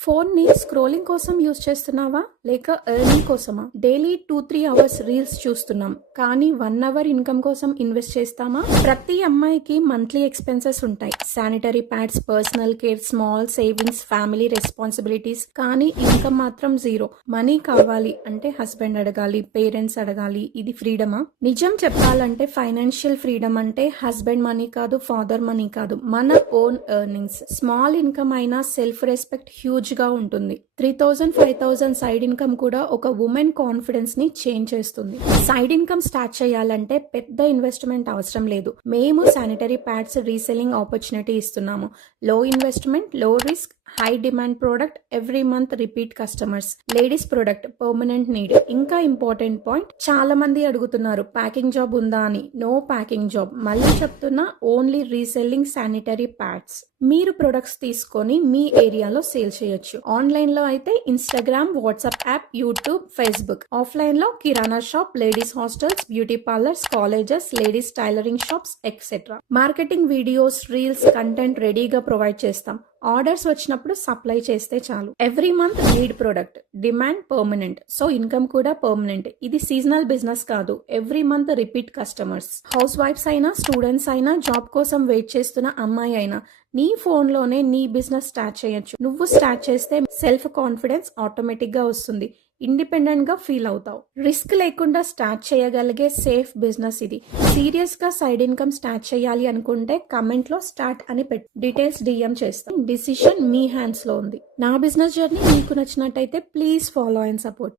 ఫోన్‌ని స్క్రోలింగ్ కోసం యూజ్ చేస్తున్నావా? లేక ఎర్నింగ్ కోసమా? డైలీ 2-3 అవర్స్ రీల్స్ చూస్తున్నాం. కానీ 1 అవర్ ఇన్‌కమ్ కోసం ఇన్వెస్ట్ చేస్తామా? ప్రతి అమ్మాయికి మంత్లీ ఎక్స్‌పెన్సెస్ ఉంటాయి. Sanitary pads, personal care, small savings, family responsibilities. కానీ ఇన్‌కమ్ మాత్రం జీరో. మనీ కావాలి అంటే హస్బెండ్ అడగాలి, పేరెంట్స్ అడగాలి. ఇది ఫ్రీడమా? నిజం చెప్పాలంటే ఫైనాన్షియల్ ఫ్రీడమ్ అంటే హస్బెండ్ మనీ కాదు, ఫాదర్ మనీ కాదు, మన ఓన్ ఎర్నింగ్స్. స్మాల్ ఇన్‌కమ్ అయినా సెల్ఫ్ రెస్పెక్ట్ హ్యూజ్ గా ఉంటుంది. 3000-5000 సైడ్ ఇన్కమ్ కూడా ఒక ఉమెన్ కాన్ఫిడెన్స్ ని చేంజ్ చేస్తుంది. సైడ్ ఇన్కమ్ స్టార్ట్ చేయాలంటే పెద్ద ఇన్వెస్ట్మెంట్ అవసరం లేదు. మేము శానిటరీ ప్యాడ్స్ రీసెల్లింగ్ ఆపర్చునిటీ ఇస్తున్నాము. Low investment, low risk, high demand product, every month repeat customers. Ladies product, permanent need. ఇంకా ఇంపార్టెంట్ పాయింట్, చాలా మంది అడుగుతున్నారు ప్యాకింగ్ జాబ్ ఉందా అని. No packing job. మళ్ళీ చెప్తున్నా, ఓన్లీ రీసెల్లింగ్ శానిటరీ ప్యాడ్స్. మీరు ప్రొడక్ట్స్ తీసుకొని మీ ఏరియాలో సేల్ చేయొచ్చు. ఆన్లైన్ లో అయితే Instagram, WhatsApp app, YouTube, Facebook. Offline లో కిరాణా shop, ladies hostels, beauty parlours, colleges, ladies tailoring shops etcetera. Marketing videos, reels, content రెడీగా ప్రొవైడ్ చేస్తాం. ఆర్డర్స్ వచ్చినప్పుడు సప్లై చేస్తే చాలు. Every month need product, demand permanent, so income కూడా permanent. ఇది seasonal business కాదు, ఎవ్రీ మంత్ రిపీట్ కస్టమర్స్. హౌస్ వైఫ్స్ అయినా, స్టూడెంట్స్ అయినా, జాబ్ కోసం వెయిట్ చేస్తున్న అమ్మాయి అయినా నీ ఫోన్లోనే నీ బిజినెస్ స్టార్ట్ చేయొచ్చు. నువ్వు స్టార్ట్ చేస్తే సెల్ఫ్ కాన్ఫిడెన్స్ ఆటోమేటిక్ గా వస్తుంది. ఇండిపెండెంట్ గా ఫీల్ అవుతావు. రిస్క్ లేకుండా స్టార్ట్ చేయగలిగే సేఫ్ బిజినెస్ ఇది. సీరియస్ గా సైడ్ ఇన్కమ్ స్టార్ట్ చేయాలి అనుకుంటే కమెంట్ లో స్టార్ట్ అని పెట్టు. డీటెయిల్స్ డిఎం చేస్తాం. డిసిషన్ మీ హ్యాండ్స్ లో ఉంది. నా బిజినెస్ జర్నీ మీకు నచ్చినట్టయితే ప్లీజ్ ఫాలో అండ్ సపోర్ట్.